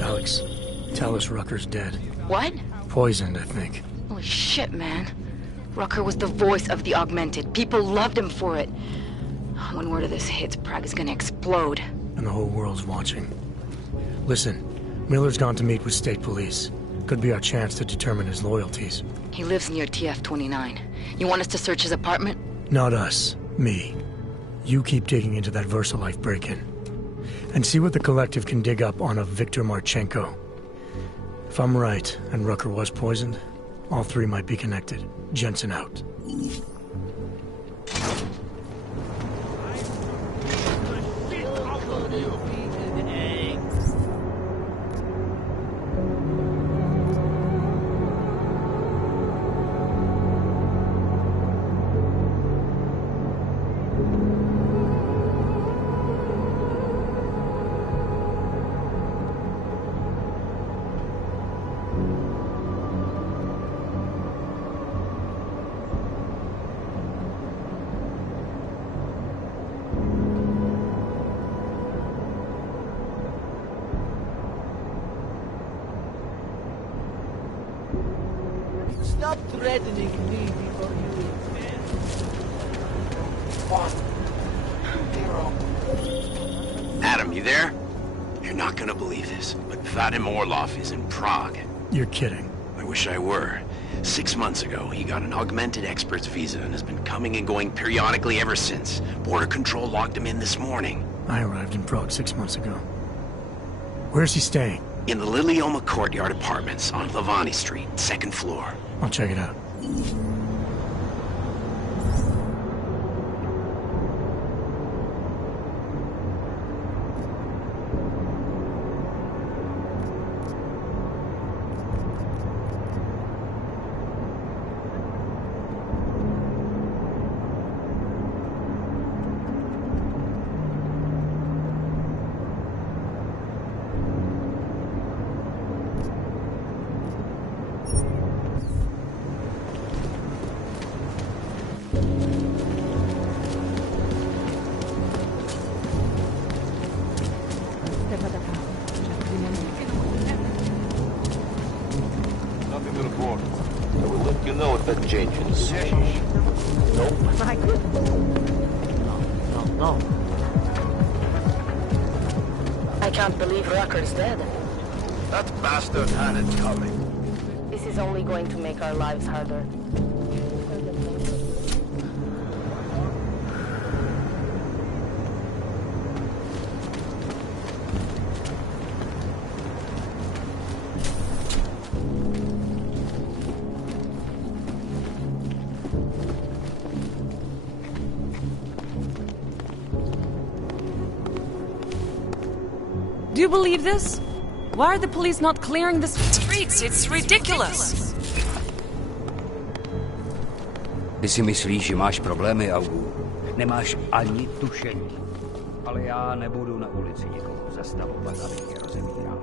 Alex, tell us Rucker's dead. What? Poisoned, I think. Holy shit, man. Rucker was the voice of the Augmented. People loved him for it. When word of this hits, Prague is gonna explode. And the whole world's watching. Listen, Miller's gone to meet with state police. Could be our chance to determine his loyalties. He lives near TF-29. You want us to search his apartment? Not us. Me. You keep digging into that VersaLife break-in. And see what the Collective can dig up on a Viktor Marchenko. If I'm right, and Rucker was poisoned, all three might be connected. Jensen out. Stop threatening me before you invent. 1, 0. Adam, you there? You're not gonna believe this, but Vadim Orlov is in Prague. You're kidding. I wish I were. 6 months ago, he got an augmented expert's visa and has been coming and going periodically ever since. Border Control locked him in this morning. I arrived in Prague 6 months ago. Where's he staying? In the Lilioma Courtyard Apartments on Lavani Street, 2nd floor. I'll check it out. Nothing to report. I will let you know if that changes. Nope. My goodness. No. I can't believe Rucker's dead. That bastard had it coming. This is only going to make our lives harder. Do you believe this? Why are the police not clearing the streets? It's ridiculous. Ty si myslíš, že máš problémy, Augu? Nemáš ani tušení. Ale já nebudu na ulici někoho zastavovat, abych tě rozebíral.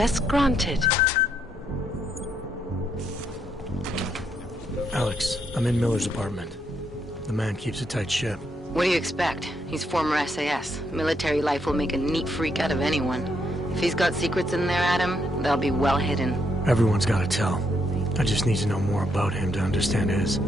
Access granted. Alex, I'm in Miller's apartment. The man keeps a tight ship. What do you expect? He's former SAS. Military life will make a neat freak out of anyone. If he's got secrets in there, Adam, they'll be well hidden. Everyone's got to tell. I just need to know more about him to understand his.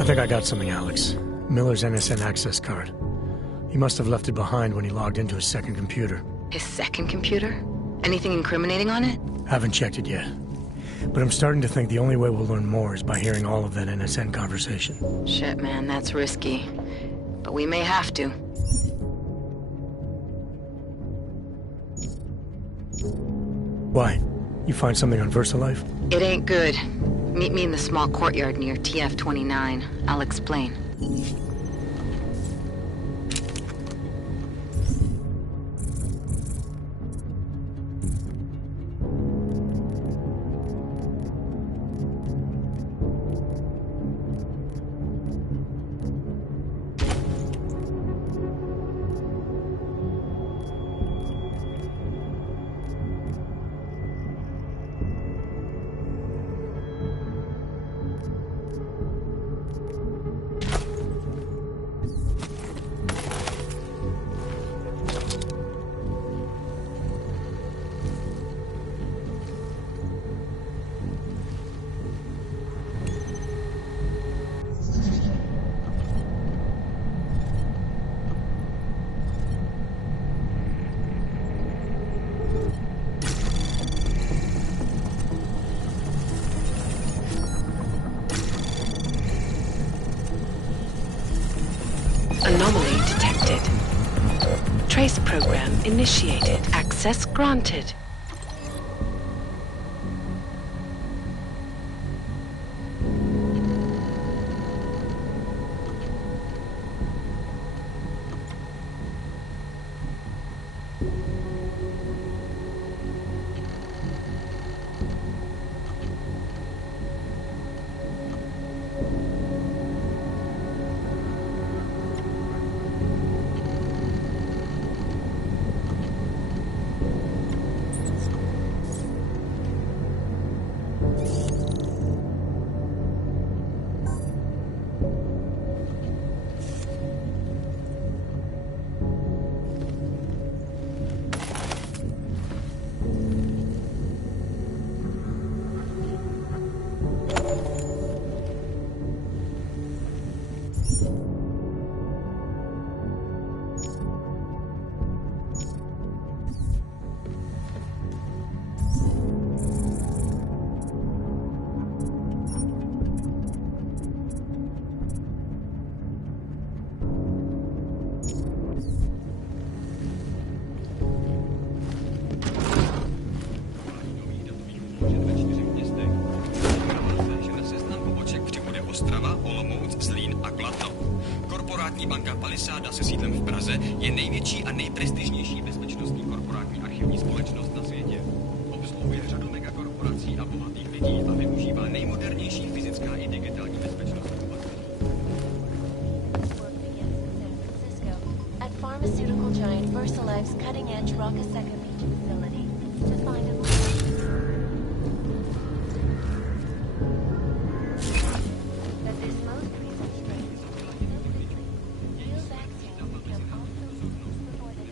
I think I got something, Alex. Miller's NSN access card. He must have left it behind when he logged into his second computer. His second computer? Anything incriminating on it? Haven't checked it yet. But I'm starting to think the only way we'll learn more is by hearing all of that NSN conversation. Shit, man, that's risky. But we may have to. Why? You find something on VersaLife? It ain't good. Meet me in the small courtyard near TF-29. I'll explain. Anomaly detected. Trace program initiated. Access granted. se sídlem v Praze je největší a nejprestižnější bezpečnostní korporátní archivní společnost na světě. Obsluhuje řadu megakorporací a bohatých lidí pharmaceutical giant VersaLife's cutting-edge Rockasecca Beach facility to find a... That this most recent strain is so quickly, real vaccines become obsolete before they...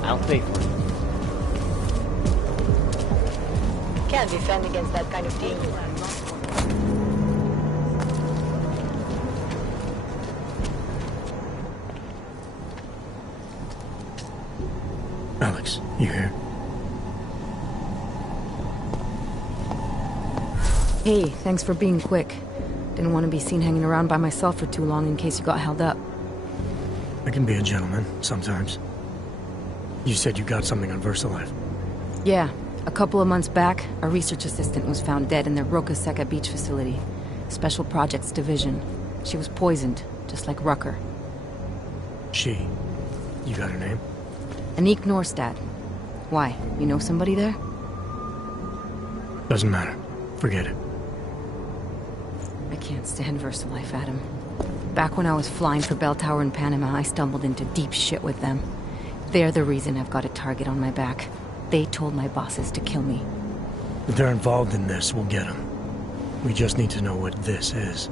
I'll pay for it. Can't defend against that kind of thing. Alex, you here? Hey, thanks for being quick. Didn't want to be seen hanging around by myself for too long in case you got held up. I can be a gentleman, sometimes. You said you got something on VersaLife. Yeah, a couple of months back, a research assistant was found dead in their Rockasecca Beach facility. Special Projects Division. She was poisoned, just like Rucker. She. You got her name? Anique Norstad. Why? You know somebody there? Doesn't matter. Forget it. I can't stand VersaLife, Adam. Back when I was flying for Bell Tower in Panama, I stumbled into deep shit with them. They're the reason I've got a target on my back. They told my bosses to kill me. If they're involved in this, we'll get them. We just need to know what this is.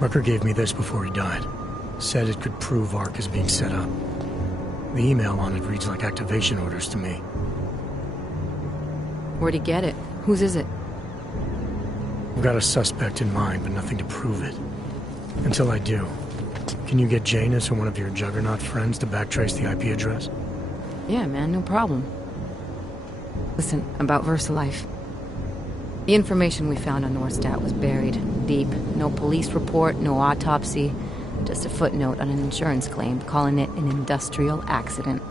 Rucker gave me this before he died. Said it could prove ARC is being set up. The email on it reads like activation orders to me. Where'd he get it? Whose is it? I've got a suspect in mind, but nothing to prove it. Until I do, can you get Janus or one of your Juggernaut friends to backtrace the IP address? Yeah, man, no problem. Listen, about VersaLife. The information we found on Norstad was buried deep. No police report, no autopsy. Just a footnote on an insurance claim, calling it an industrial accident.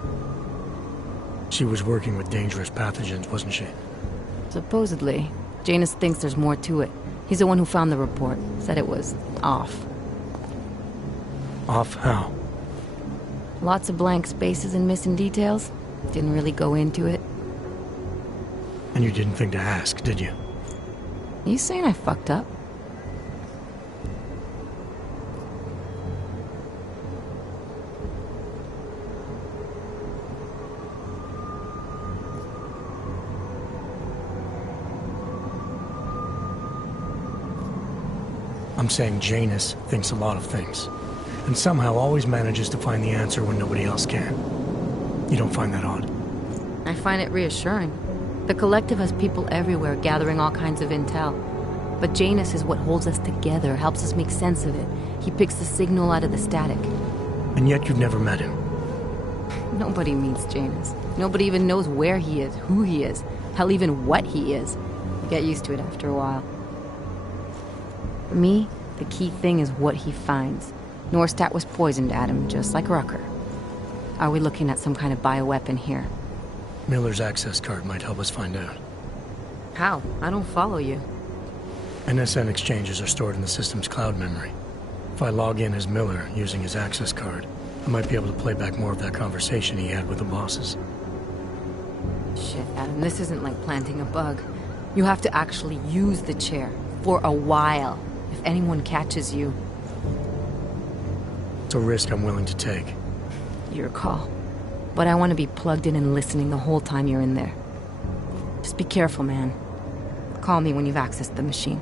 She was working with dangerous pathogens, wasn't she? Supposedly. Janus thinks there's more to it. He's the one who found the report. Said it was off. Off how? Lots of blank spaces and missing details. Didn't really go into it. And you didn't think to ask, did you? You saying I fucked up? I'm saying Janus thinks a lot of things. And somehow always manages to find the answer when nobody else can. You don't find that odd? I find it reassuring. The Collective has people everywhere gathering all kinds of intel. But Janus is what holds us together, helps us make sense of it. He picks the signal out of the static. And yet you've never met him. Nobody meets Janus. Nobody even knows where he is, who he is, hell, even what he is. You get used to it after a while. For me, the key thing is what he finds. Norstad was poisoned, Adam, just like Rucker. Are we looking at some kind of bioweapon here? Miller's access card might help us find out. How? I don't follow you. NSN exchanges are stored in the system's cloud memory. If I log in as Miller using his access card, I might be able to play back more of that conversation he had with the bosses. Shit, Adam, this isn't like planting a bug. You have to actually use the chair. For a while. If anyone catches you... It's a risk I'm willing to take. Your call. But I want to be plugged in and listening the whole time you're in there. Just be careful, man. Call me when you've accessed the machine.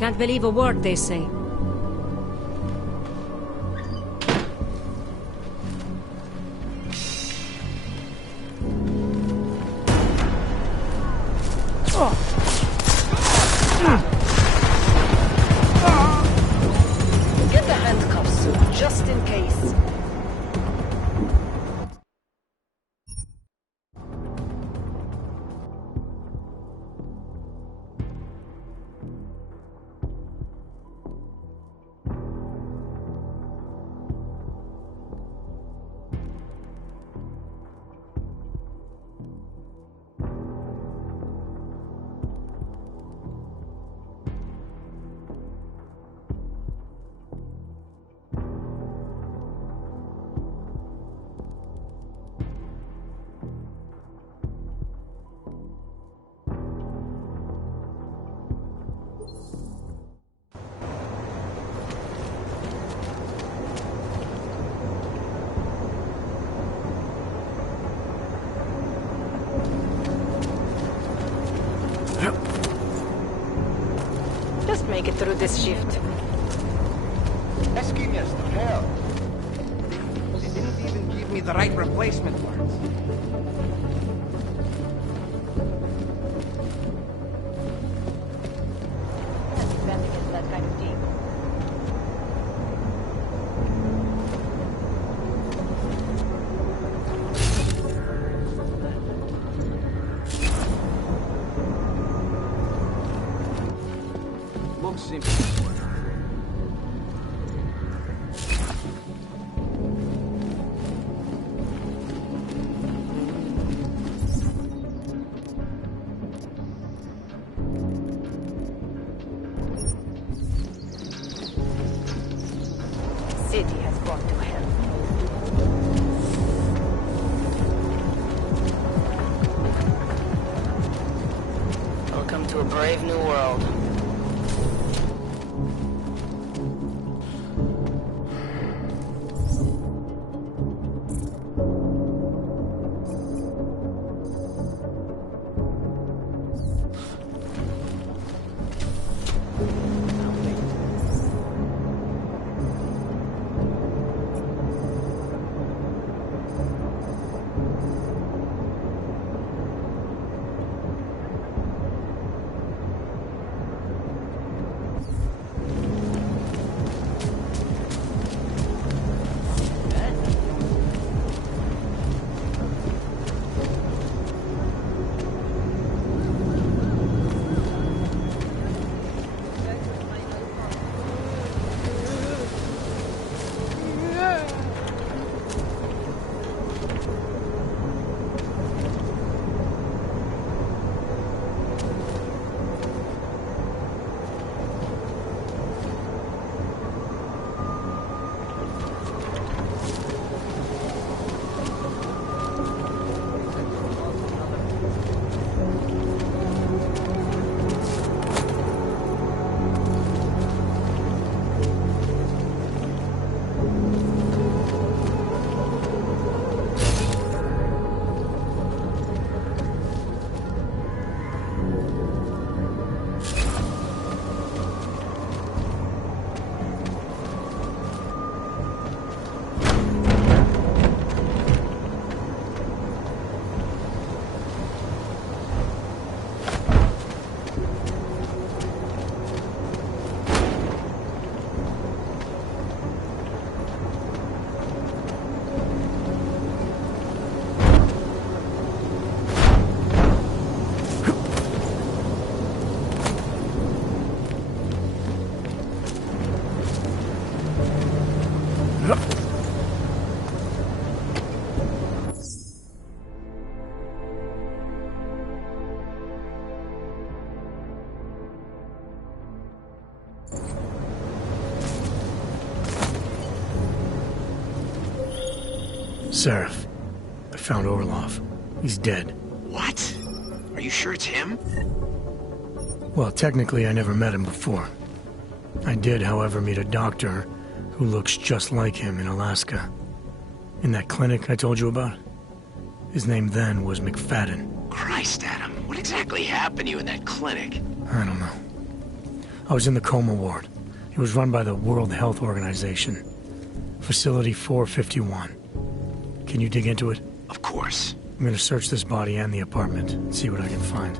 Can't believe a word they say. Get the handcuffs soon, just in case. Just make it through this shift. Eskimers, the hell? They didn't even give me the right replacement parts. That kind of deal. Looks simple. City has gone to hell. Welcome to a brave new world. Seraph, I found Orlov. He's dead. What? Are you sure it's him? Well, technically I never met him before. I did, however, meet a doctor who looks just like him in Alaska. In that clinic I told you about. His name then was McFadden. Christ, Adam, what exactly happened to you in that clinic? I don't know. I was in the coma ward. It was run by the World Health Organization. Facility 451. Can you dig into it? Of course. I'm gonna search this body and the apartment, and see what I can find.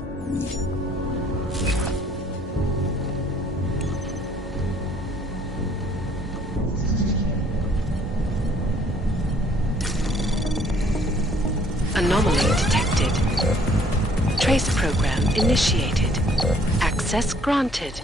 Anomaly detected. Trace program initiated. Access granted.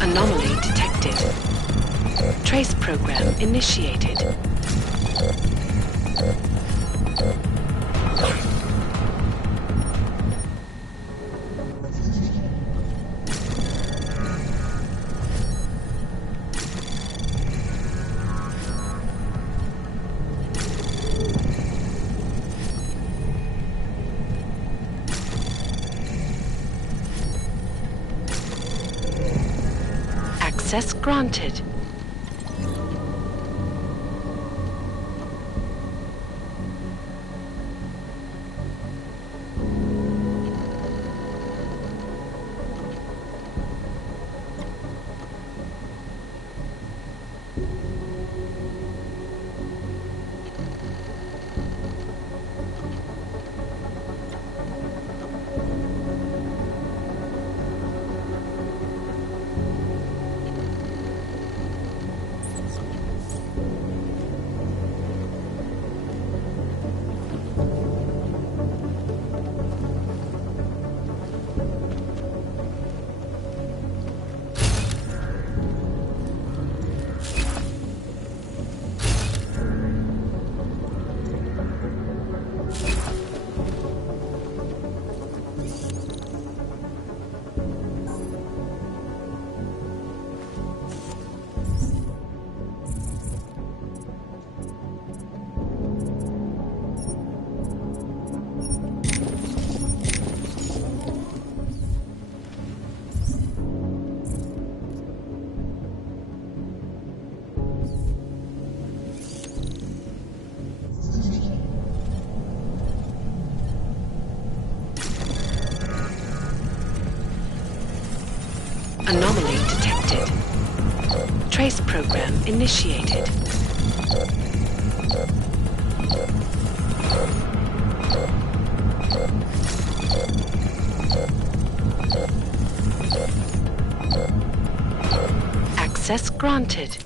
Anomaly detected. Trace program initiated. Access granted. Anomaly detected. Trace program initiated. Access granted.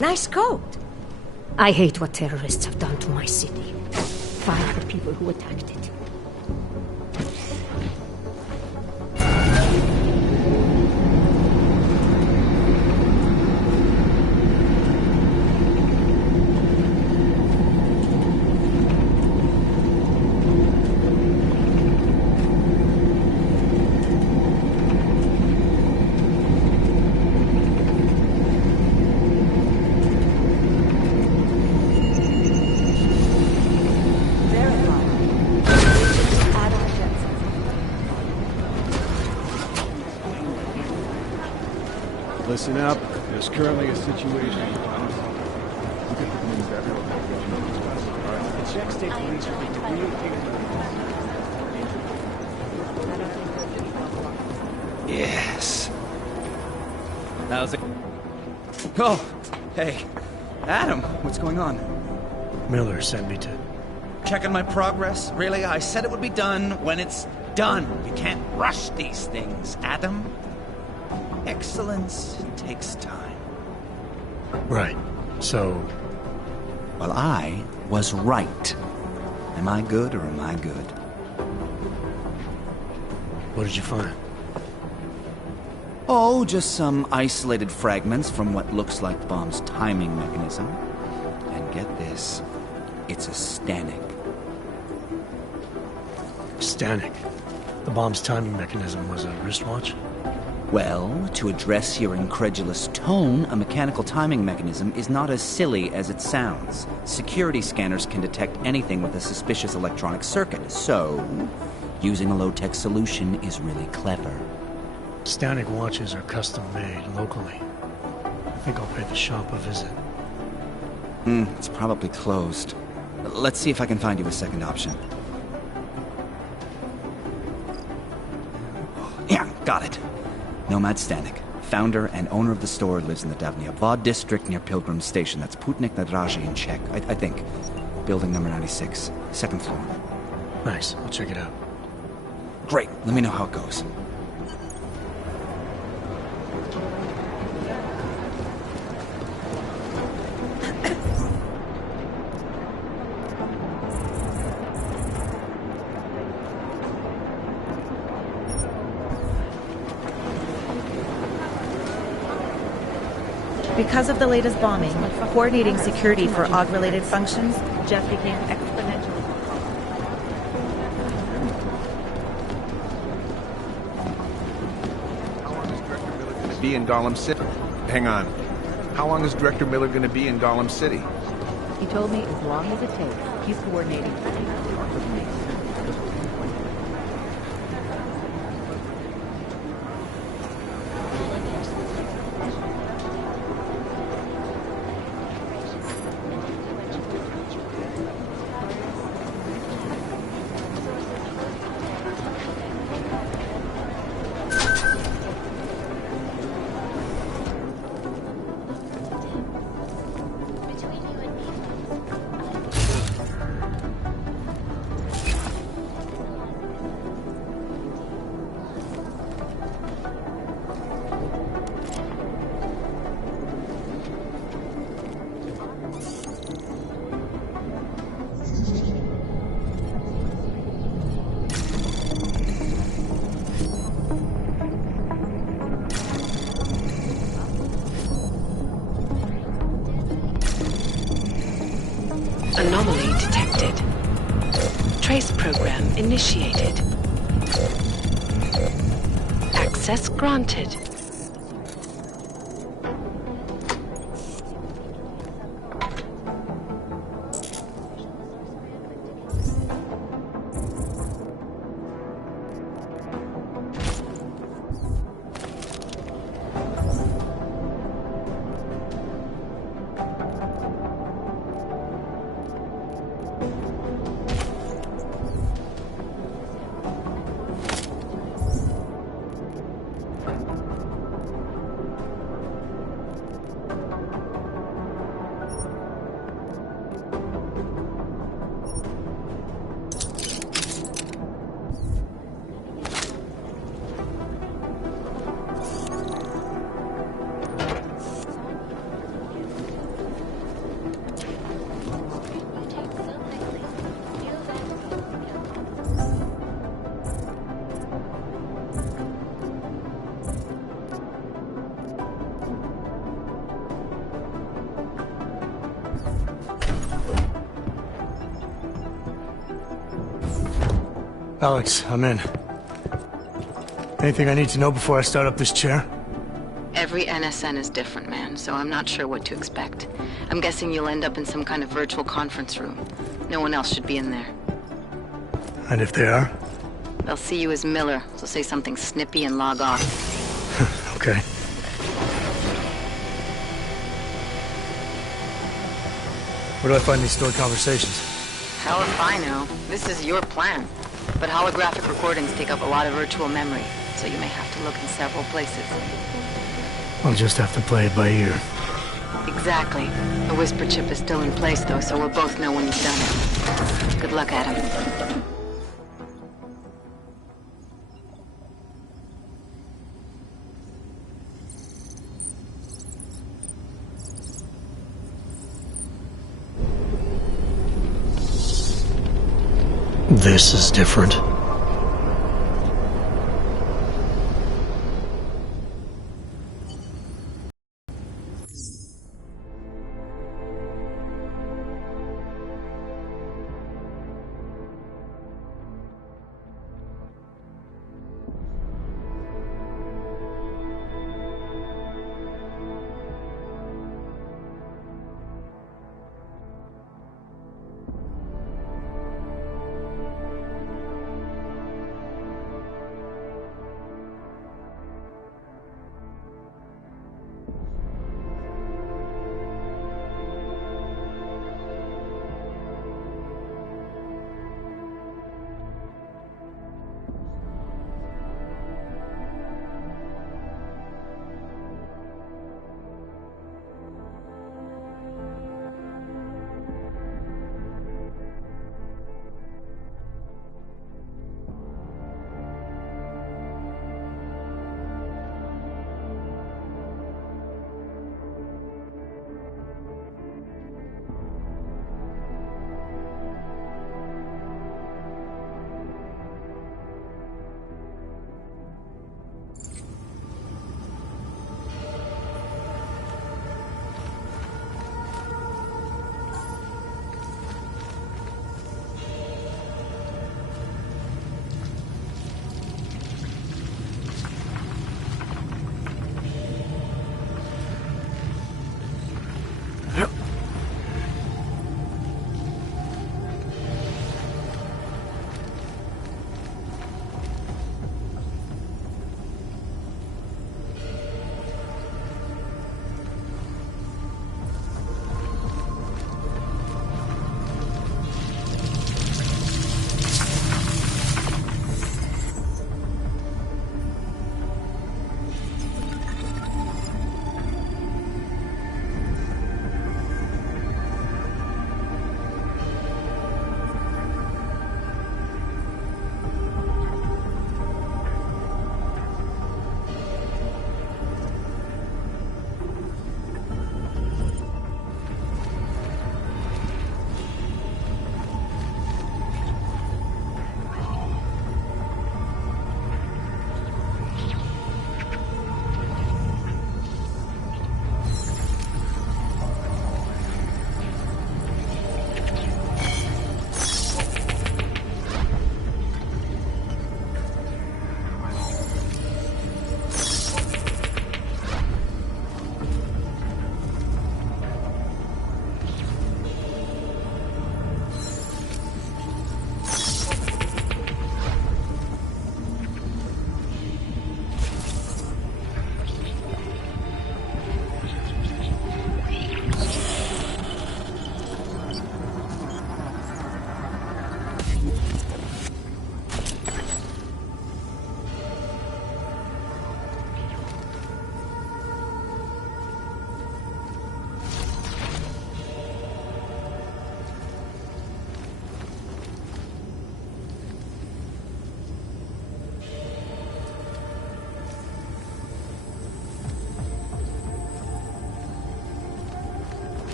Nice coat. I hate what terrorists have done to my city. find the people who attacked it. Listen up. There's currently a situation. Check state police are Yes. How's it? Oh, hey. Adam, what's going on? Miller sent me to... Checking my progress? Really? I said it would be done when it's done. You can't rush these things, Adam. Excellence takes time. Right. So... Well, I was right. Am I good or am I good? What did you find? Oh, just some isolated fragments from what looks like the bomb's timing mechanism. And get this, it's a Stanek. Stanek? The bomb's timing mechanism was a wristwatch? Well, to address your incredulous tone, a mechanical timing mechanism is not as silly as it sounds. Security scanners can detect anything with a suspicious electronic circuit, so using a low-tech solution is really clever. Stanek watches are custom-made locally. I think I'll pay the shop a visit. It's probably closed. Let's see if I can find you a second option. Yeah, got it. Nomad Stanek, founder and owner of the store, lives in the Davnia Vod district near Pilgrim Station. That's Putnik Nadraji in Czech, I think. Building number 96, second floor. Nice, I'll check it out. Great, let me know how it goes. Because of the latest bombing, coordinating security for AUG-related functions just became exponentially. How long is Director Miller going to be in Gollum City? Hang on. How long is Director Miller going to be in Gollum City? He told me as long as it takes. He's coordinating. Anomaly detected. Trace program initiated. Access granted. Alex, I'm in. Anything I need to know before I start up this chair? Every NSN is different, man, so I'm not sure what to expect. I'm guessing you'll end up in some kind of virtual conference room. No one else should be in there. And if they are? They'll see you as Miller, so say something snippy and log off. Okay. Where do I find these stored conversations? Hell if I know. This is your plan. But holographic recordings take up a lot of virtual memory, so you may have to look in several places. I'll just have to play it by ear. Exactly. The whisper chip is still in place, though, so we'll both know when you've done it. Good luck, Adam. This is different.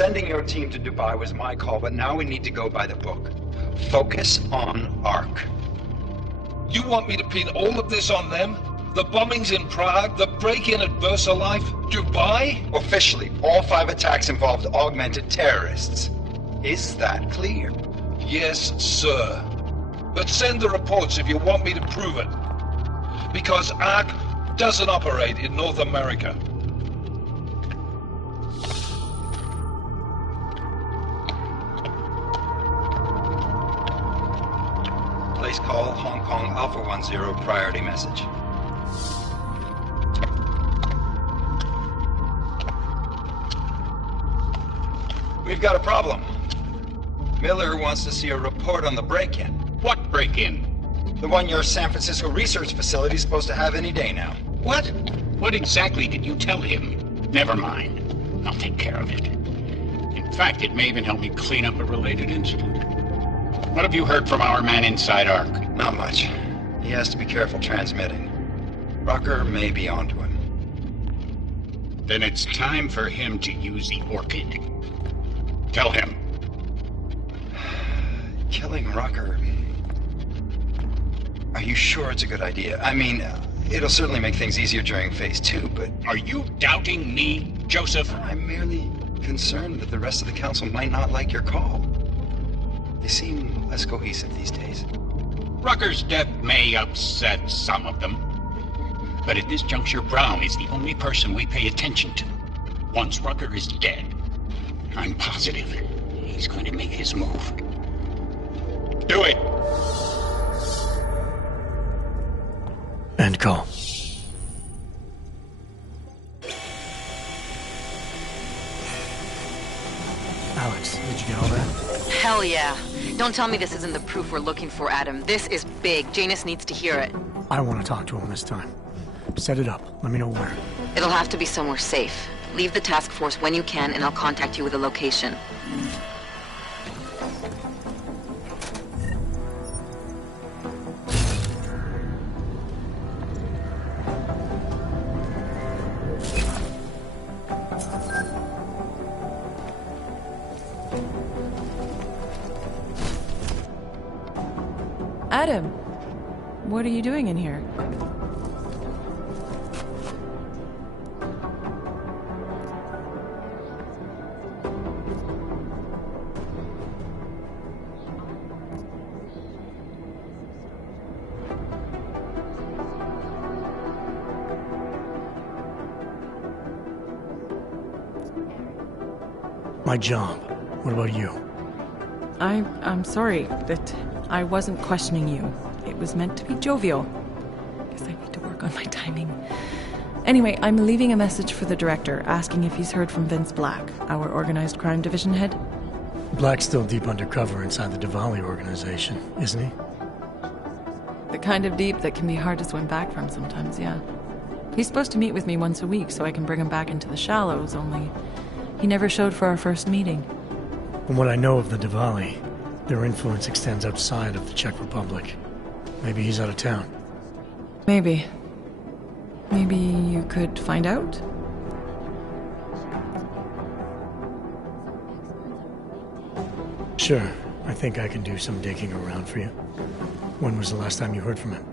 Sending your team to Dubai was my call, but now we need to go by the book. Focus on ARC. You want me to pin all of this on them? The bombings in Prague, the break-in at VersaLife, Dubai? Officially, all 5 attacks involved augmented terrorists. Is that clear? Yes, sir. But send the reports if you want me to prove it. Because ARC doesn't operate in North America. Place call Hong Kong Alpha 10 priority message. We've got a problem. Miller wants to see a report on the break-in. What break-in? The one your San Francisco research facility is supposed to have any day now. What? What exactly did you tell him? Never mind. I'll take care of it. In fact, it may even help me clean up a related incident. What have you heard from our man inside ARC? Not much. He has to be careful transmitting. Rucker may be onto him. Then it's time for him to use the Orchid. Tell him. Killing Rucker. Are you sure it's a good idea? I mean, it'll certainly make things easier during Phase 2, but... Are you doubting me, Joseph? I'm merely concerned that the rest of the council might not like your call. They seem less cohesive these days. Rucker's death may upset some of them. But at this juncture, Brown is the only person we pay attention to. Once Rucker is dead, I'm positive he's going to make his move. Do it! End call. Alex, did you get all that? Hell yeah. Don't tell me this isn't the proof we're looking for, Adam. This is big. Janus needs to hear it. I want to talk to him this time. Set it up. Let me know where. It'll have to be somewhere safe. Leave the task force when you can, and I'll contact you with a location. Adam, what are you doing in here? My job. What about you? I'm sorry that I wasn't questioning you. It was meant to be jovial. Guess I need to work on my timing. Anyway, I'm leaving a message for the director, asking if he's heard from Vince Black, our organized crime division head. Black's still deep undercover inside the Diwali organization, isn't he? The kind of deep that can be hard to swim back from sometimes, yeah. He's supposed to meet with me once a week so I can bring him back into the shallows, only he never showed for our first meeting. From what I know of the Diwali, their influence extends outside of the Czech Republic. Maybe he's out of town. Maybe. Maybe you could find out? Sure. I think I can do some digging around for you. When was the last time you heard from him?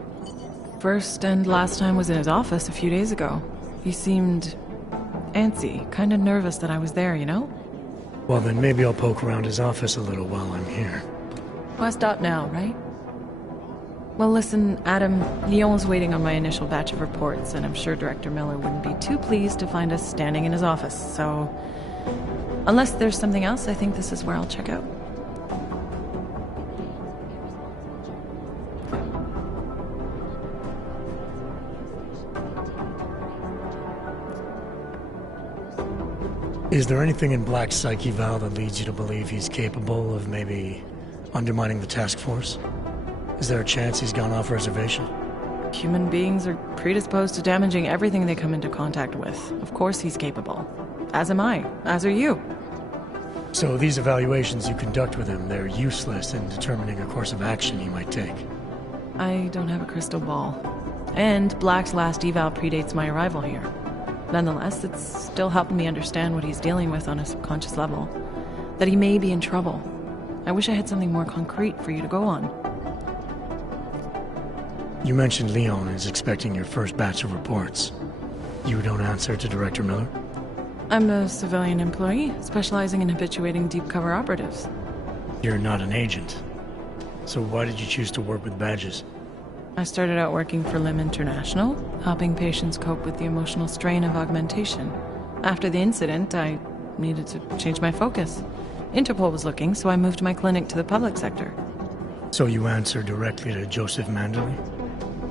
First and last time was in his office a few days ago. He seemed antsy, kind of nervous that I was there, you know? Well, then maybe I'll poke around his office a little while I'm here. Well, stop now, right? Well, listen, Adam, Lyon's waiting on my initial batch of reports, and I'm sure Director Miller wouldn't be too pleased to find us standing in his office, so... Unless there's something else, I think this is where I'll check out. Is there anything in Black's psyche, Val, that leads you to believe he's capable of maybe undermining the task force? Is there a chance he's gone off reservation? Human beings are predisposed to damaging everything they come into contact with. Of course he's capable. As am I. As are you. So these evaluations you conduct with him, they're useless in determining a course of action he might take? I don't have a crystal ball. And Black's last eval predates my arrival here. Nonetheless, it's still helping me understand what he's dealing with on a subconscious level. That he may be in trouble. I wish I had something more concrete for you to go on. You mentioned Leon is expecting your first batch of reports. You don't answer to Director Miller? I'm a civilian employee, specializing in habituating deep cover operatives. You're not an agent. So why did you choose to work with badges? I started out working for LIM International, helping patients cope with the emotional strain of augmentation. After the incident, I needed to change my focus. Interpol was looking, so I moved my clinic to the public sector. So you answer directly to Joseph Manderley?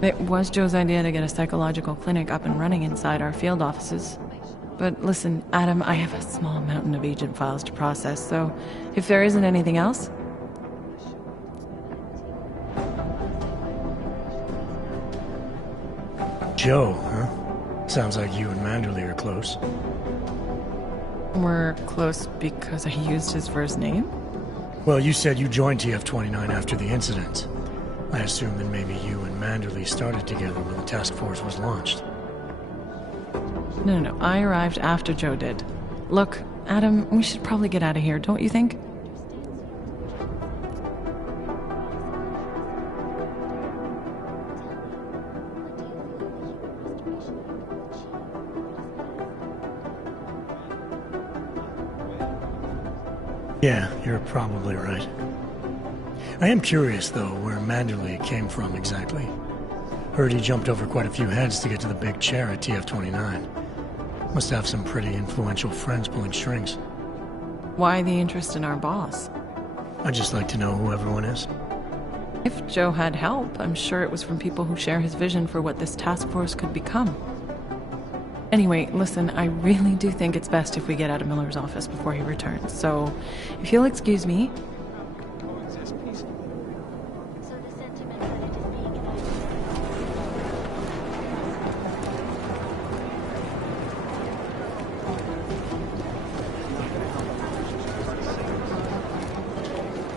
It was Joe's idea to get a psychological clinic up and running inside our field offices. But listen, Adam, I have a small mountain of agent files to process, so if there isn't anything else... Joe, huh? Sounds like you and Manderley are close. We're close because I used his first name? Well, you said you joined TF-29 after the incident. I assume that maybe you and Manderley started together when the task force was launched. No. I arrived after Joe did. Look, Adam, we should probably get out of here, don't you think? Yeah, you're probably right. I am curious, though, where Manderley came from exactly. Heard he jumped over quite a few heads to get to the big chair at TF-29. Must have some pretty influential friends pulling strings. Why the interest in our boss? I'd just like to know who everyone is. If Joe had help, I'm sure it was from people who share his vision for what this task force could become. Anyway, listen, I really do think it's best if we get out of Miller's office before he returns, so if you'll excuse me...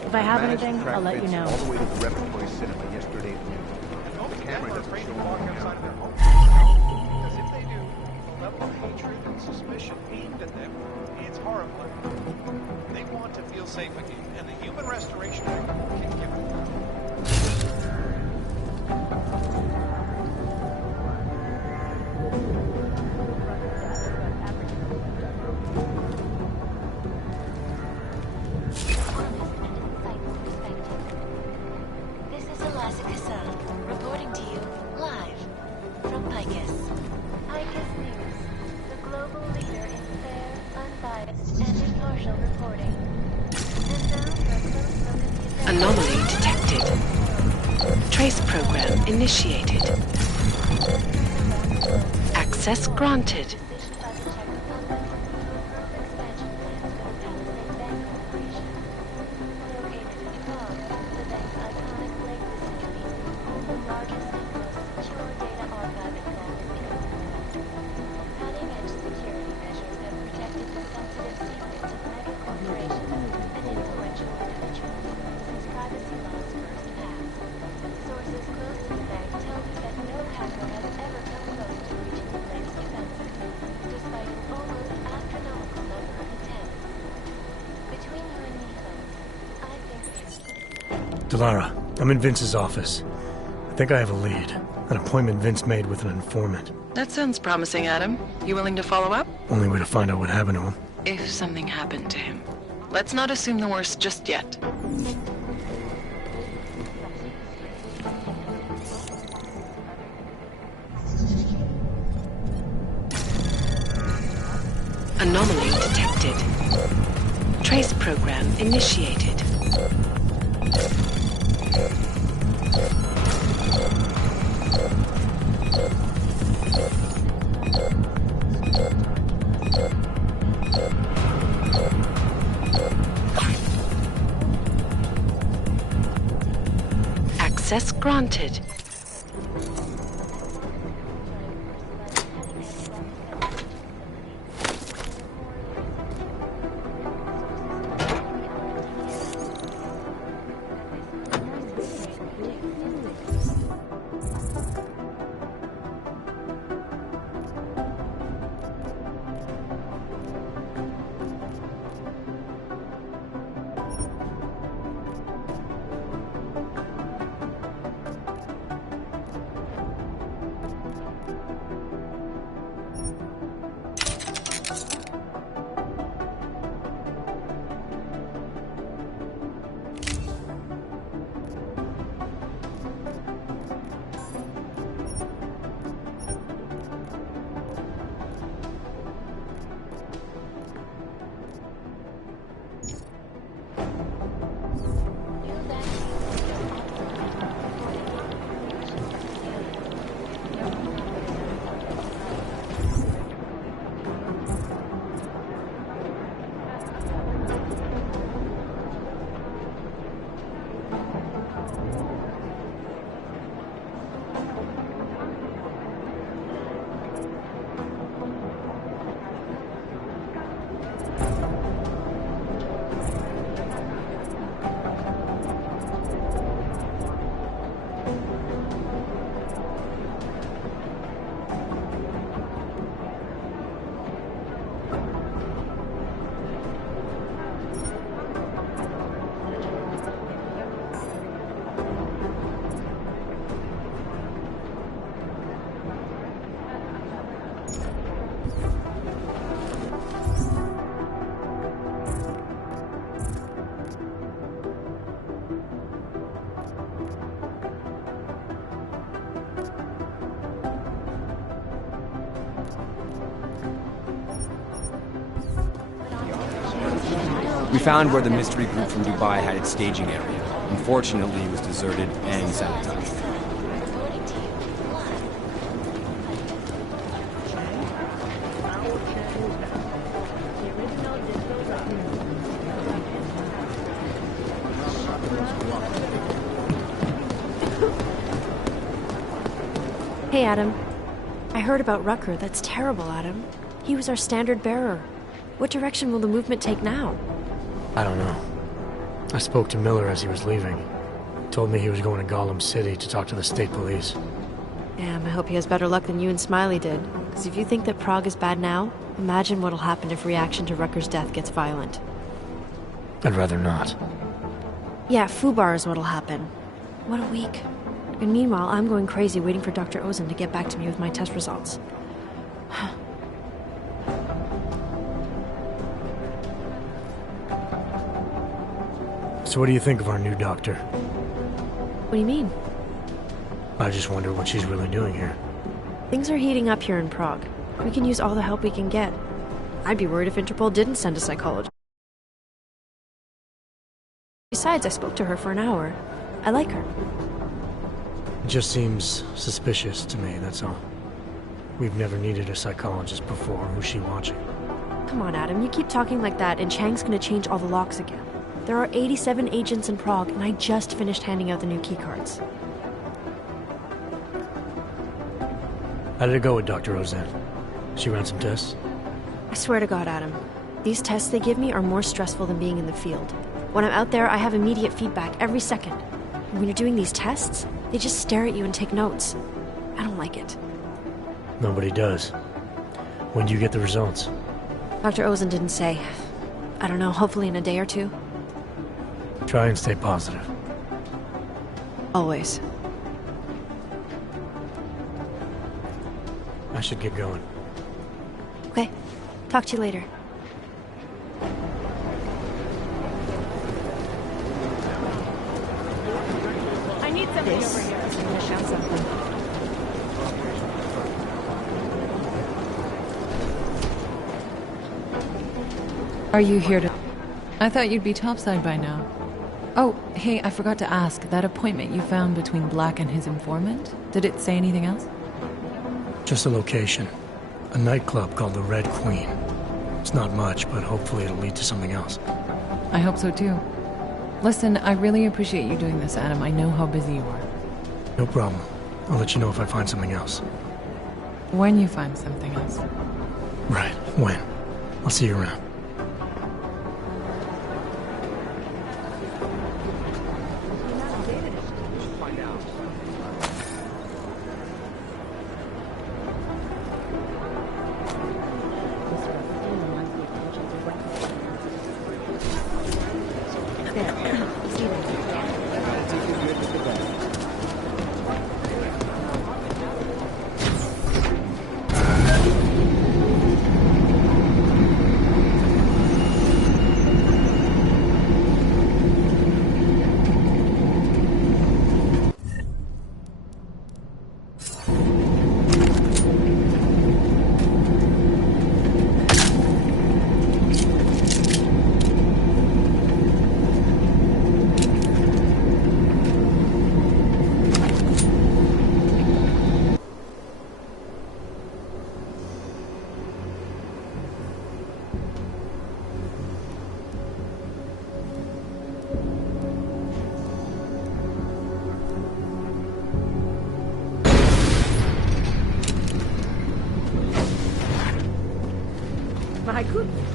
If I have anything, I'll let you know. All the way to the repertory cinema yesterday at noon. The camera doesn't show them now. Because if they do, the level of hatred and suspicion aimed at them, it's horrifying. They want to feel safe again, and the Human Restoration Act can give it. Reporting to you live from Picus. Picus News, the global leader in fair, unbiased, and impartial reporting. And now for a close look at the event. Anomaly detected. Trace program initiated. Access granted. Delara, I'm in Vince's office. I think I have a lead. An appointment Vince made with an informant. That sounds promising, Adam. You willing to follow up? Only way to find out what happened to him. If something happened to him. Let's not assume the worst just yet. Anomaly detected. Trace program initiated. Access granted. We found where the mystery group from Dubai had its staging area. Unfortunately, it was deserted and sabotaged. Hey, Adam. I heard about Rucker. That's terrible, Adam. He was our standard bearer. What direction will the movement take now? I don't know. I spoke to Miller as he was leaving. Told me he was going to Gollum City to talk to the state police. Damn, I hope he has better luck than you and Smiley did. Because if you think that Prague is bad now, imagine what'll happen if reaction to Rucker's death gets violent. I'd rather not. Yeah, FUBAR is what'll happen. What a week. And meanwhile, I'm going crazy waiting for Dr. Ozen to get back to me with my test results. So what do you think of our new doctor? What do you mean? I just wonder what she's really doing here. Things are heating up here in Prague. We can use all the help we can get. I'd be worried if Interpol didn't send a psychologist. Besides, I spoke to her for an hour. I like her. It just seems suspicious to me, that's all. We've never needed a psychologist before. Who's she watching? Come on, Adam. You keep talking like that, and Chang's gonna change all the locks again. There are 87 agents in Prague, and I just finished handing out the new keycards. How did it go with Dr. Ozen? She ran some tests? I swear to God, Adam. These tests they give me are more stressful than being in the field. When I'm out there, I have immediate feedback every second. And when you're doing these tests, they just stare at you and take notes. I don't like it. Nobody does. When do you get the results? Dr. Ozen didn't say. I don't know, hopefully in a day or two. Try and stay positive. Always. I should get going. Okay. Talk to you later. I need somebody over here. I'm gonna shout something. Are you here to... I thought you'd be topside by now. Oh, hey, I forgot to ask. That appointment you found between Black and his informant? Did it say anything else? Just a location. A nightclub called the Red Queen. It's not much, but hopefully it'll lead to something else. I hope so too. Listen, I really appreciate you doing this, Adam. I know how busy you are. No problem. I'll let you know if I find something else. When you find something else. Right, when. I'll see you around. My goodness.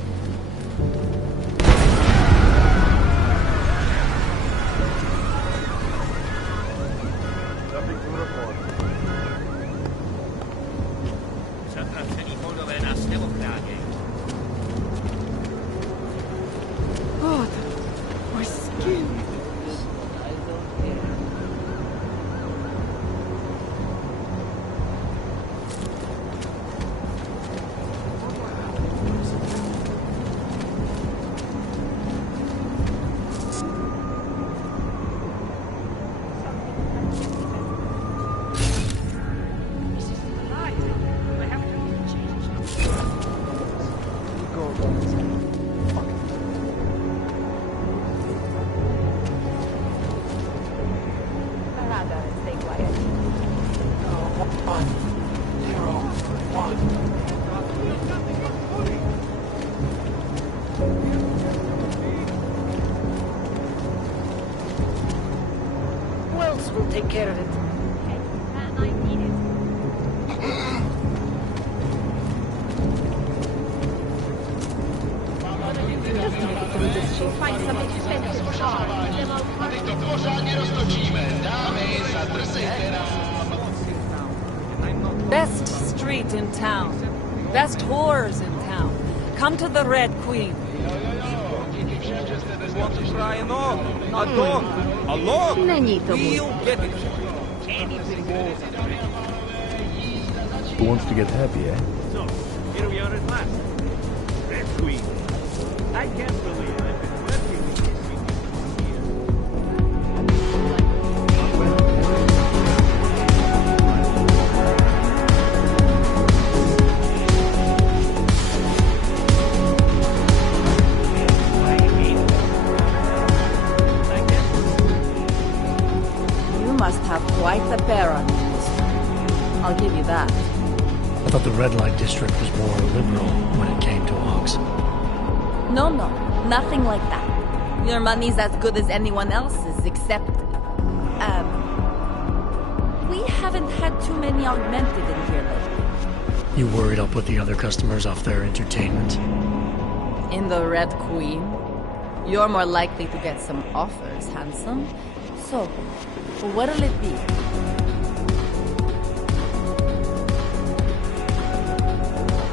Nothing to report. Zatracený Holdové nás neochrání. God, my skin. will take care of it. Find something to spend his Best street in town. Best whores in town. Come to the Red Queen. Want to try an on? A dog? A log? We'll get it. Anything more. Who wants to get happy, eh? So, here we are at last. Red Queen. I can't believe it. Red Queen is You must have quite the bear on you. I'll give you that. I thought the red light district was more liberal when it came to hogs. No, nothing like that. Your money's as good as anyone else's, except... we haven't had too many augmented in here lately. You worried I'll put the other customers off their entertainment? In the Red Queen, you're more likely to get some offers, handsome. So, what'll it be?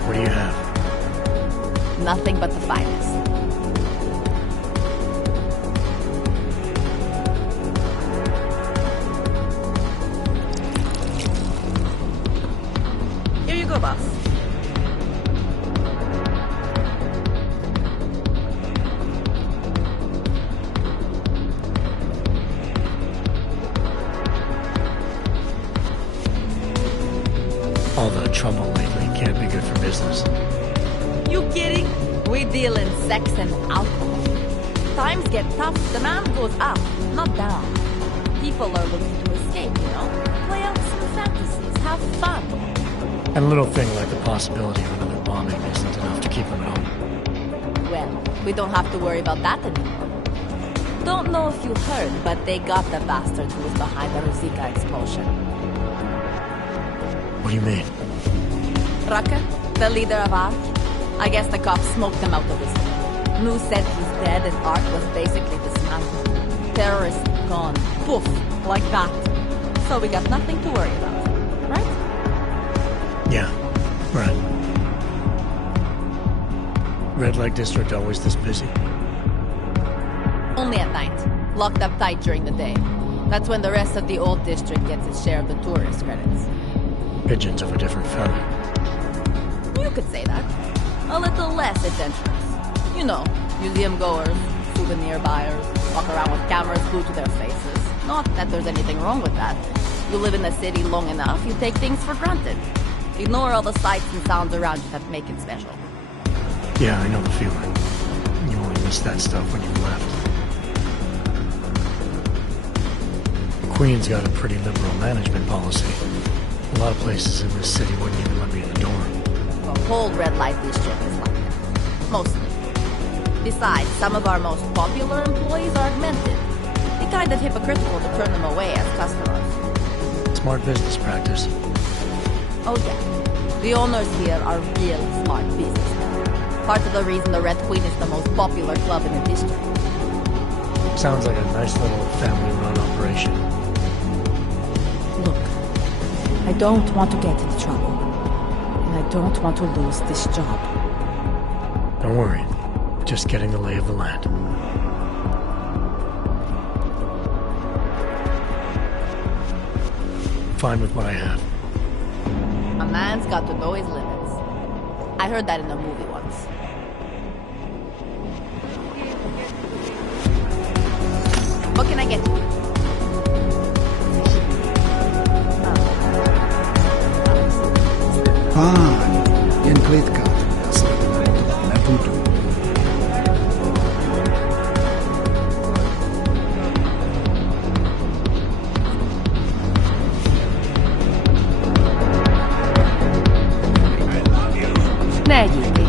What do you have? Nothing but the finest. Here you go, boss. All the trouble lately can't be good for business. You kidding? We deal in sex and alcohol. Times get tough, demand goes up, not down. People are looking to escape, you know? Play out some fantasies, have fun. And a little thing like the possibility of another bombing isn't enough to keep them at home. Well, we don't have to worry about that anymore. Don't know if you heard, but they got the bastard who was behind the Ruzika explosion. What do you mean? Rucker, the leader of ARC. I guess the cops smoked him out of his head. Mu said he's dead and ARC was basically dismantled. Terrorists gone. Poof, like that. So we got nothing to worry about, right? Yeah, right. Red Light District always this busy? Only at night. Locked up tight during the day. That's when the rest of the old district gets its share of the tourist credits. Pigeons of a different feather. You could say that. A little less adventurous. You know, museum goers, souvenir buyers, walk around with cameras glued to their faces. Not that there's anything wrong with that. You live in the city long enough, you take things for granted. Ignore all the sights and sounds around you that make it special. Yeah, I know the feeling. You only miss that stuff when you've left. The Queen's got a pretty liberal management policy. A lot of places in this city wouldn't even let me in the door. The whole red light district is like that. Mostly. Besides, some of our most popular employees are augmented. Be kind of hypocritical to turn them away as customers. Smart business practice. Oh yeah. The owners here are real smart businessmen. Part of the reason the Red Queen is the most popular club in the district. Sounds like a nice little family-run operation. Look, I don't want to get into trouble. And I don't want to lose this job. Don't worry. Just getting the lay of the land. I'm fine with what I have. A man's got to know his limits. I heard that in a movie once. What can I get you? Jen klitka. Nebudu. Ne díky.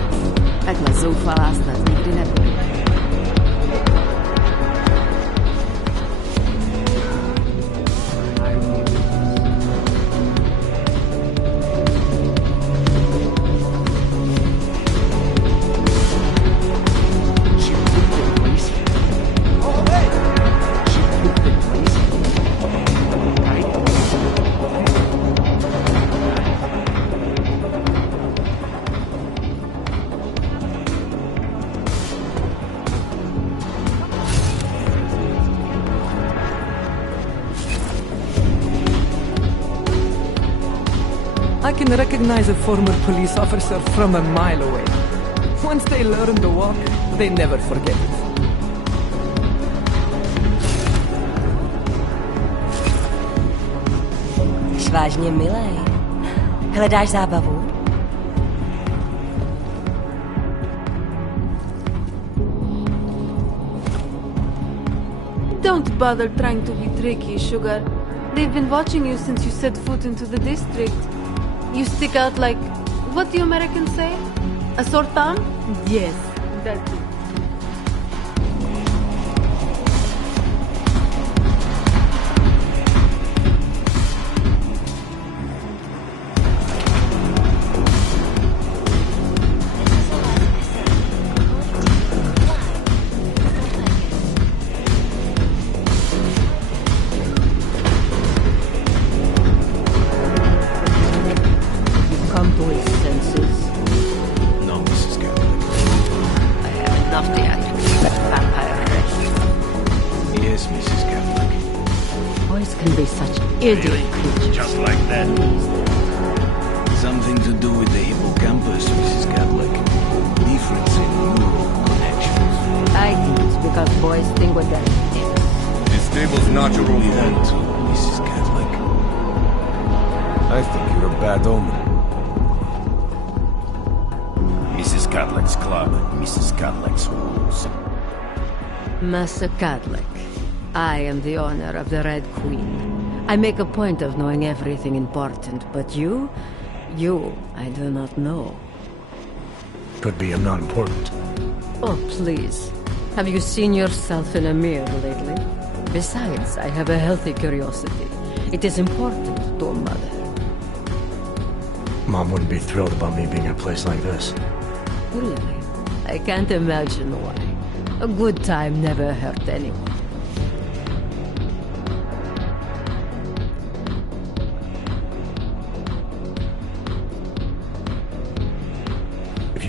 I can recognize a former police officer from a mile away. Once they learn to walk, they never forget it. Vážně milej. Hledáš zábavu? Don't bother trying to be tricky, Sugar. They've been watching you since you set foot into the district. You stick out like... what do Americans say? A sore thumb? Yes, that's it. Really? Just like that? Something to do with the hippocampus, Mrs. Catholic. Difference in neural connections. I think it's because boys think what they're This table's not your own that too, Mrs. Catholic. I think you're a bad omen. Mrs. Catlick's club, Mrs. Catlick's rules. Master Catholic, I am the owner of the Red Queen. I make a point of knowing everything important, but you, I do not know. Could be I'm not important. Oh, please. Have you seen yourself in a mirror lately? Besides, I have a healthy curiosity. It is important to a mother. Mom wouldn't be thrilled about me being at a place like this. Really? I can't imagine why. A good time never hurt anyone.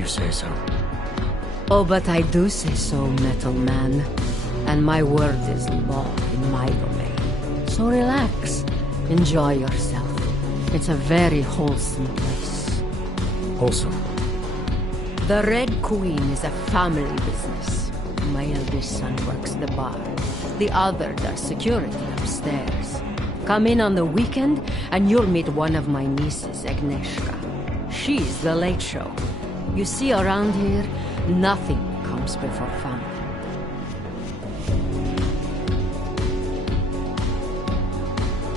You say so. Oh, but I do say so, Metal Man. And my word is law in my domain. So relax. Enjoy yourself. It's a very wholesome place. Wholesome? The Red Queen is a family business. My eldest son works the bar. The other does security upstairs. Come in on the weekend, and you'll meet one of my nieces, Agnieszka. She's the late show. You see, around here, nothing comes before family.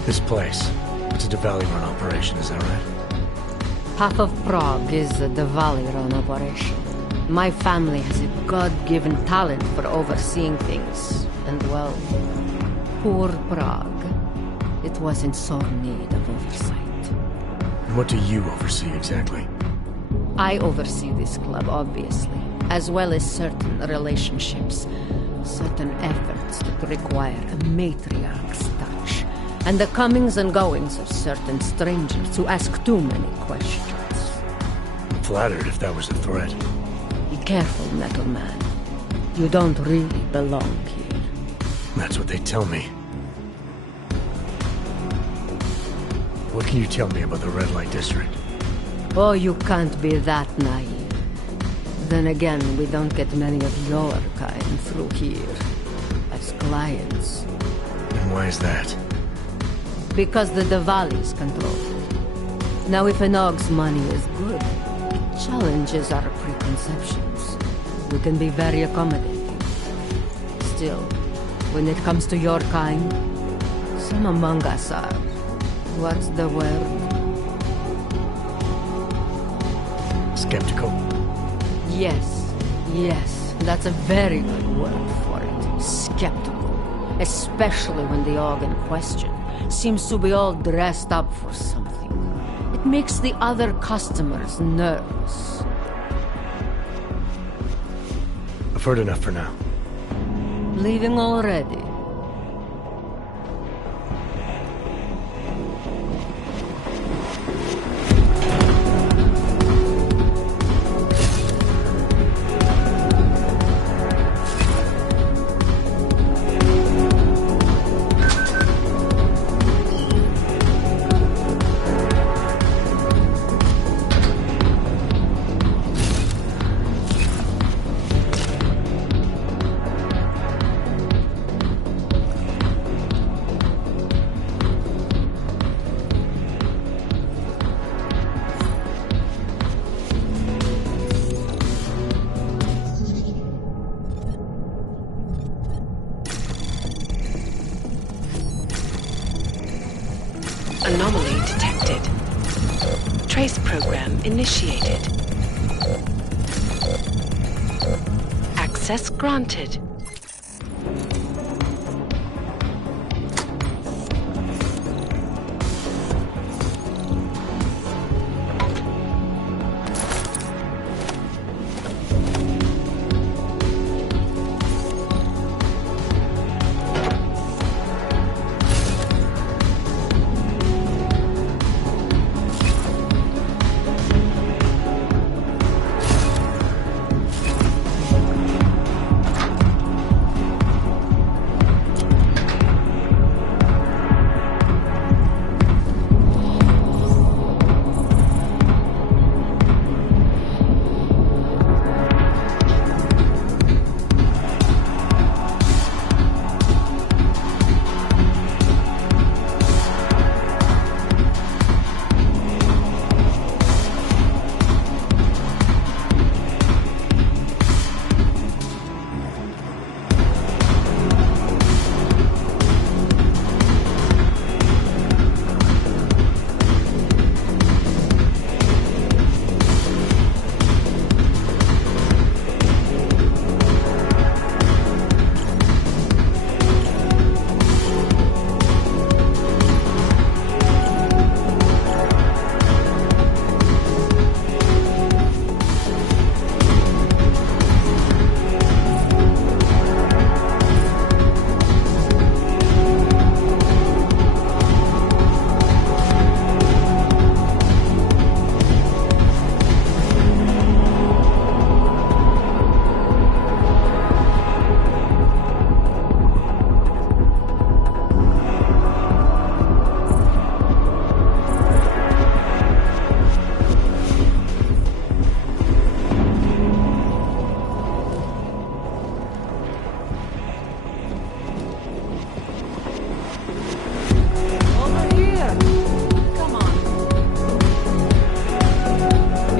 This place, it's a Diwali-run operation, is that right? Half of Prague is a Diwali-run operation. My family has a God-given talent for overseeing things. And well, poor Prague. It was in sore need of oversight. And what do you oversee exactly? I oversee this club, obviously, as well as certain relationships, certain efforts that require a matriarch's touch, and the comings and goings of certain strangers who ask too many questions. I'm flattered if that was a threat. Be careful, Metal Man. You don't really belong here. That's what they tell me. What can you tell me about the Red Light District? Oh, you can't be that naive. Then again, we don't get many of your kind through here. As clients. And why is that? Because the Diwalis control it. Now, if an Og's money is good, it challenges our preconceptions. We can be very accommodating. Still, when it comes to your kind, some among us are... what's the word? Skeptical? Yes, that's a very good word for it. Skeptical. Especially when the Og in question seems to be all dressed up for something. It makes the other customers nervous. I've heard enough for now. Leaving already? Anomaly detected. Trace program initiated. Access granted.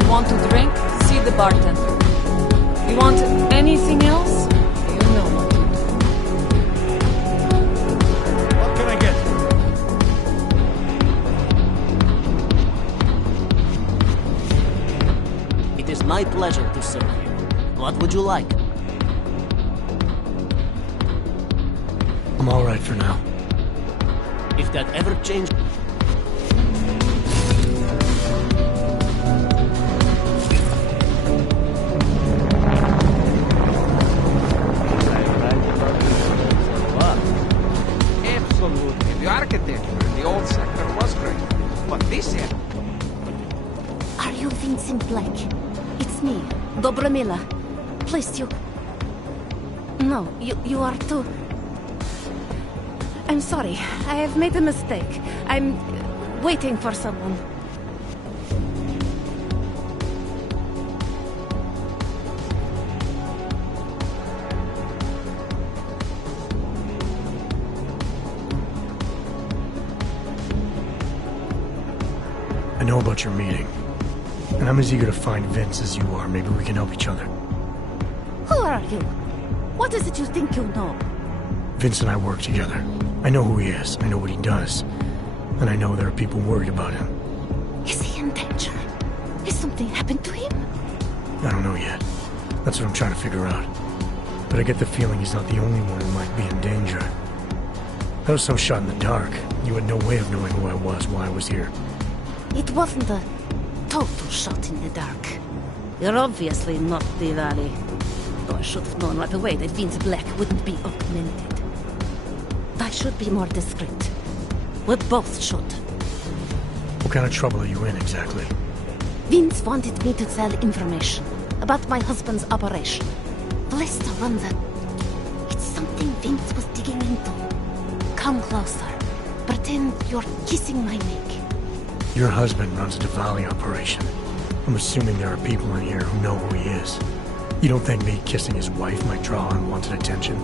Want to drink? See the bartender. You want anything else? You know what to do. What can I get? It is my pleasure to serve you. What would you like? I'm all right for now. If that ever changes... Absolutely. The architecture in the old sector was great. But this area... Are you Vincent Black? It's me, Dobromila. Please, you... No, you are too... I'm sorry. I have made a mistake. I'm waiting for someone. I know about your meeting, and I'm as eager to find Vince as you are. Maybe we can help each other. Who are you? What is it you think you know? Vince and I work together. I know who he is, I know what he does, and I know there are people worried about him. Is he in danger? Has something happened to him? I don't know yet. That's what I'm trying to figure out. But I get the feeling he's not the only one who might be in danger. That was some shot in the dark. You had no way of knowing who I was, why I was here. It wasn't a total shot in the dark. You're obviously not the Valley. Though I should have known right away that Vince Black wouldn't be augmented. I should be more discreet. We both should. What kind of trouble are you in, exactly? Vince wanted me to sell information about my husband's operation. Vlista runs it. It's something Vince was digging into. Come closer. Pretend you're kissing my neck. Your husband runs a Diwali operation. I'm assuming there are people in here who know who he is. You don't think me kissing his wife might draw unwanted attention?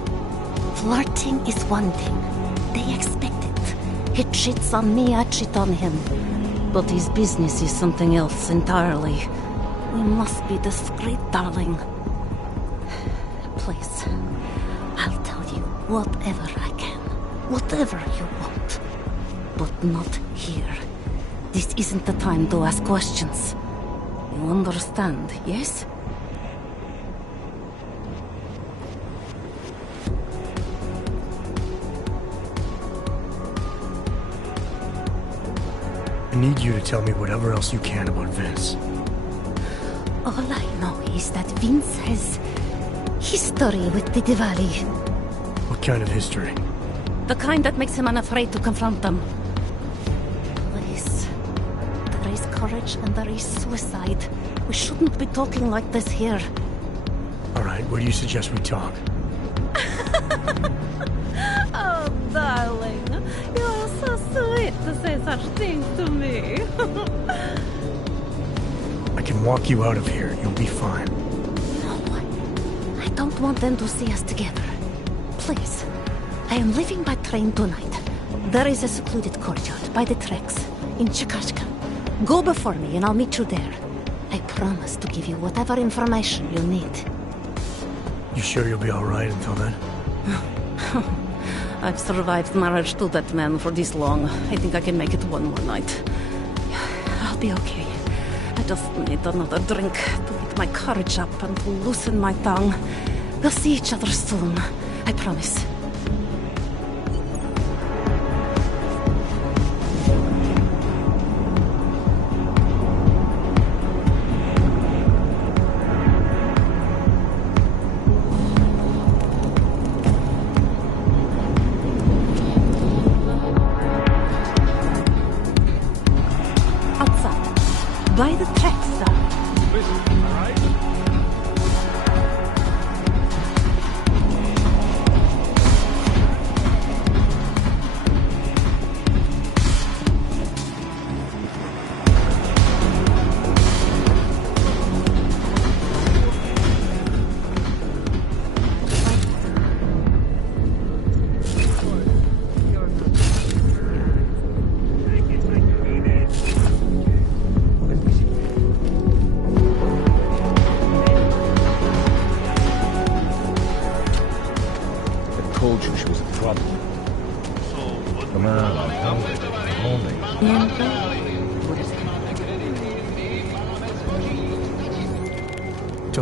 Flirting is one thing. They expect it. He cheats on me, I cheat on him. But his business is something else entirely. We must be discreet, darling. Please, I'll tell you whatever I can. Whatever you want. But not here. This isn't the time to ask questions. You understand, yes? I need you to tell me whatever else you can about Vince. All I know is that Vince has history with the Diwali. What kind of history? The kind that makes him unafraid to confront them. Please. There is courage and there is suicide. We shouldn't be talking like this here. Alright, where do you suggest we talk? Oh, darling. You are so sweet to say such things to me. I can walk you out of here. You'll be fine. No. I don't want them to see us together. Please. I am leaving by train tonight. There is a secluded courtyard by the tracks in Chikashka. Go before me and I'll meet you there. I promise to give you whatever information you need. You sure you'll be alright until then? I've survived marriage to that man for this long. I think I can make it one more night. I'll be okay. I just need another drink to get my courage up and to loosen my tongue. We'll see each other soon. I promise. By the tracks, sir. Listen, all right?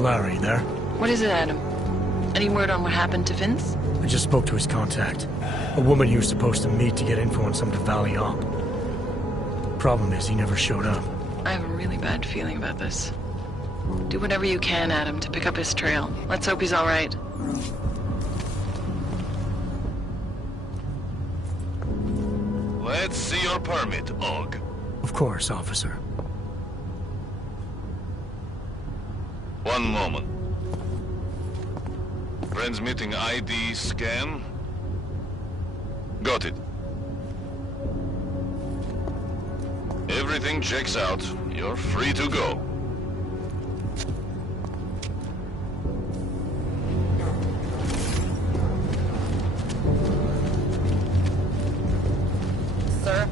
Larry, there? What is it, Adam? Any word on what happened to Vince? I just spoke to his contact. A woman he was supposed to meet to get info on some Diwali op. Problem is, he never showed up. I have a really bad feeling about this. Do whatever you can, Adam, to pick up his trail. Let's hope he's all right. Let's see your permit, Og. Of course, officer. One moment. Transmitting ID scan. Got it. Everything checks out. You're free to go. Sir?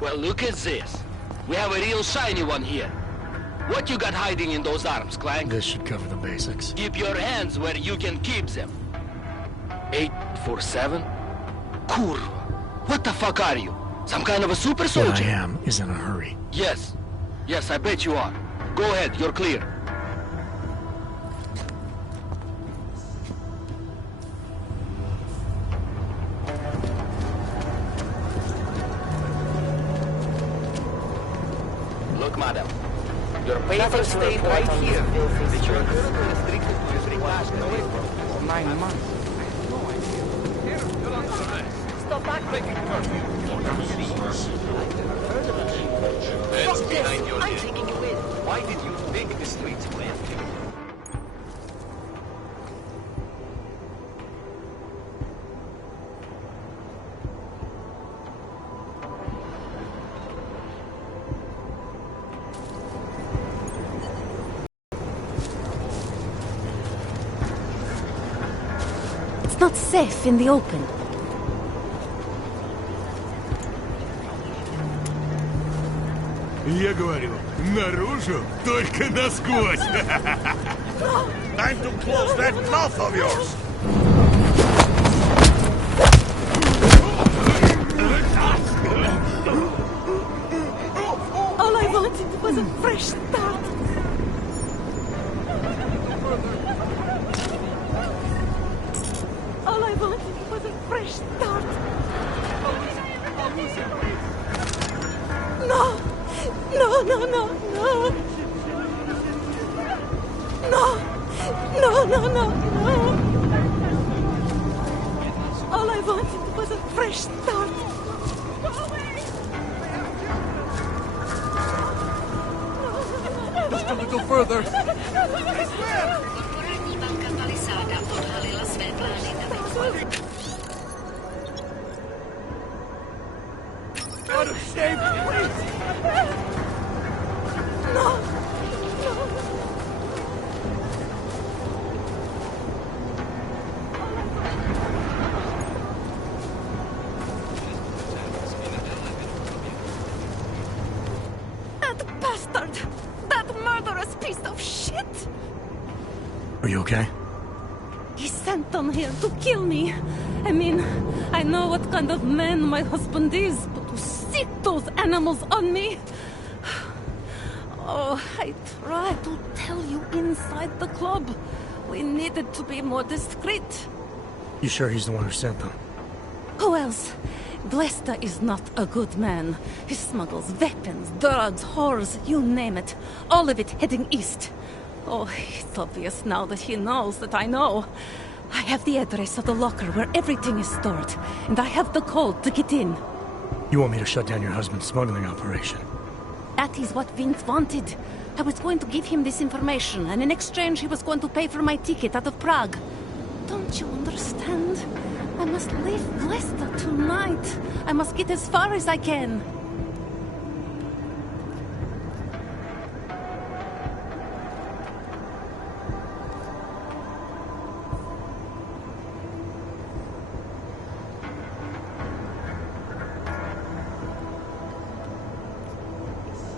Well, look at this. We have a real shiny one here. What you got hiding in those arms, Clank? This should cover the basics. Keep your hands where you can keep them. 847? Kurwa. What the fuck are you? Some kind of a super soldier? What I am is in a hurry. Yes. Yes, I bet you are. Go ahead, you're clear. Your papers state right here that you are currently restricted to your request for 9 months. Stop back! Hands behind your head. I'm taking you in. Why did you think the streets were empty? It's not safe in the open. Я говорю, наружу, только насквозь. Time to close that mouth of yours. All I wanted was a fresh start. All I wanted was a fresh start. No! No, no, no, no! No! No, no, no, no! All I wanted was a fresh start. Just a little further. Out of shape, please! No! That bastard! That murderous piece of shit! Are you okay? He sent them here to kill me. I mean, I know what kind of man my husband is, but to sick those animals on me... Oh, I tried to tell you inside the club. We needed to be more discreet. You sure he's the one who sent them? Who else? Blesta is not a good man. He smuggles weapons, drugs, whores, you name it. All of it heading east. Oh, it's obvious now that he knows that I know. I have the address of the locker where everything is stored, and I have the code to get in. You want me to shut down your husband's smuggling operation? That is what Vince wanted. I was going to give him this information, and in exchange he was going to pay for my ticket out of Prague. Don't you understand? I must leave Blesta tonight. I must get as far as I can.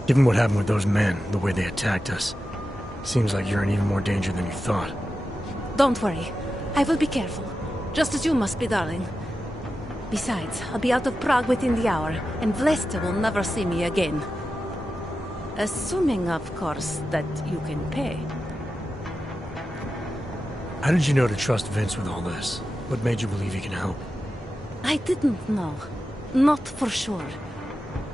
Given what happened with those men, the way they attacked us, seems like you're in even more danger than you thought. Don't worry. I will be careful. Just as you must be, darling. Besides, I'll be out of Prague within the hour, and Blesta will never see me again. Assuming, of course, that you can pay. How did you know to trust Vince with all this? What made you believe he can help? I didn't know. Not for sure.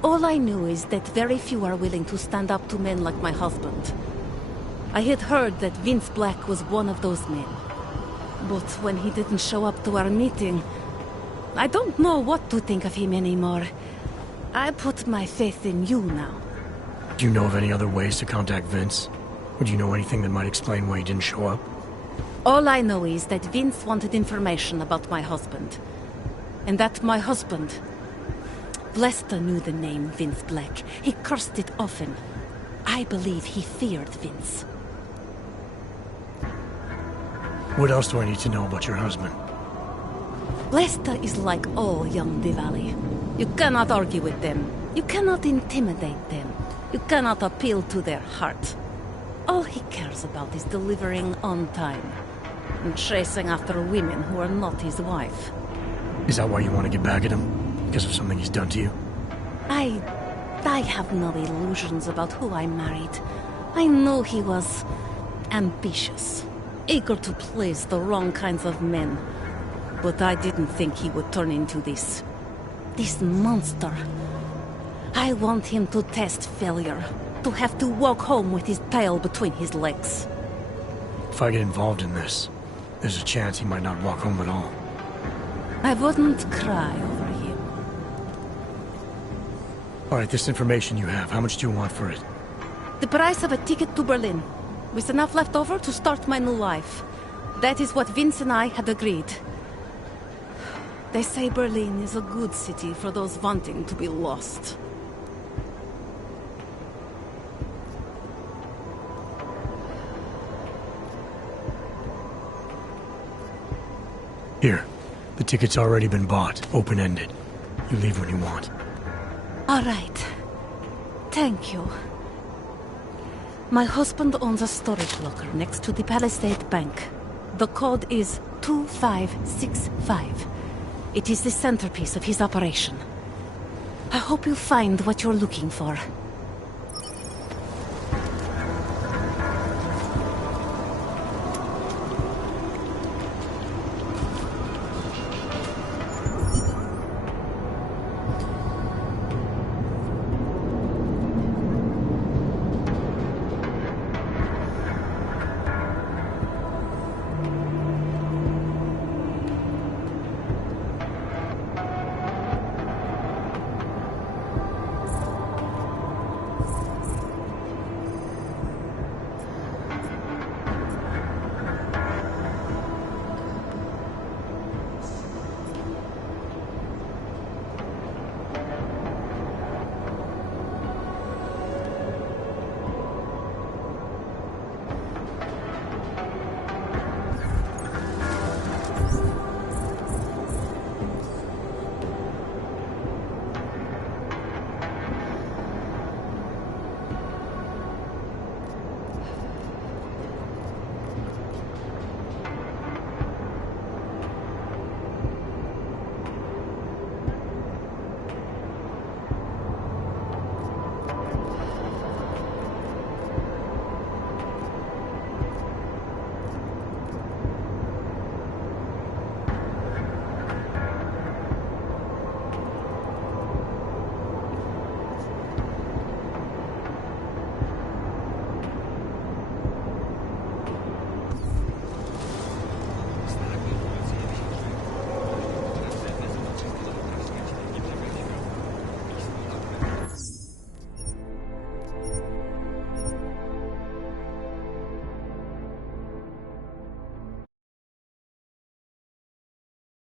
All I knew is that very few are willing to stand up to men like my husband. I had heard that Vince Black was one of those men. But when he didn't show up to our meeting, I don't know what to think of him anymore. I put my faith in you now. Do you know of any other ways to contact Vince? Or do you know anything that might explain why he didn't show up? All I know is that Vince wanted information about my husband. And that my husband... Blesta knew the name Vince Black. He cursed it often. I believe he feared Vince. What else do I need to know about your husband? Blesta is like all young Diwali. You cannot argue with them. You cannot intimidate them. You cannot appeal to their heart. All he cares about is delivering on time. And chasing after women who are not his wife. Is that why you want to get back at him? Because of something he's done to you? I have no illusions about who I married. I know he was ambitious, eager to please the wrong kinds of men. But I didn't think he would turn into this monster. I want him to test failure. to have to walk home with his tail between his legs. If I get involved in this, there's a chance he might not walk home at all. I wouldn't cry over him. All right, this information you have, how much do you want for it? The price of a ticket to Berlin, with enough left over to start my new life. That is what Vince and I had agreed. They say Berlin is a good city for those wanting to be lost. Here, the ticket's already been bought, open-ended. You leave when you want. All right. Thank you. My husband owns a storage locker next to the Palisade Bank. The code is 2565. It is the centerpiece of his operation. I hope you find what you're looking for.